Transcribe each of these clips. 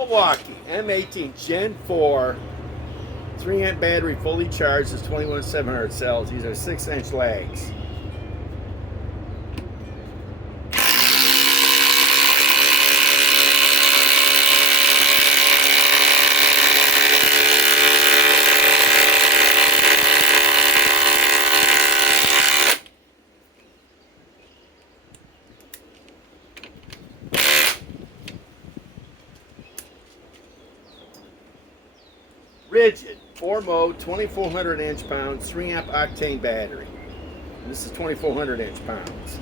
MILWAUKEE M18 Gen 4 3-amp battery, fully charged, is 21,700 cells. These are 6-inch lags. RIDGID 4-mode 2400 inch-pound 3-amp octane battery. And this is 2400 inch-pounds.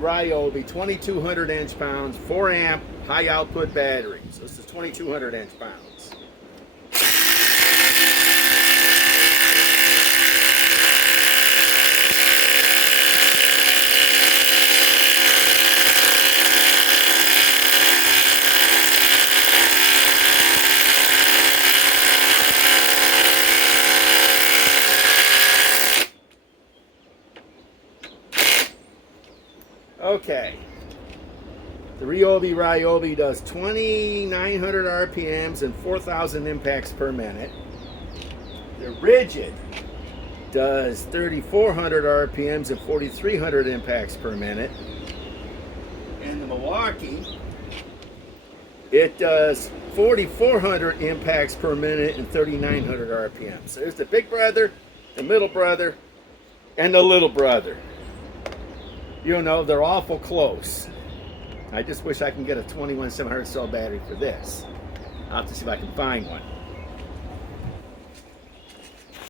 RYOBI 2200 inch-pounds 4-amp high output battery. So this is 2200 inch-pounds. Okay, the RYOBI does 2,900 RPMs and 4,000 impacts per minute. The RIDGID does 3,400 RPMs and 4,300 impacts per minute. And the MILWAUKEE, it does 4,400 impacts per minute and 3,900 RPMs. So there's the big brother, the middle brother, and the little brother. You know, they're awful close. I just wish I can get a 21,700 cell battery for this. I'll have to see if I can find one.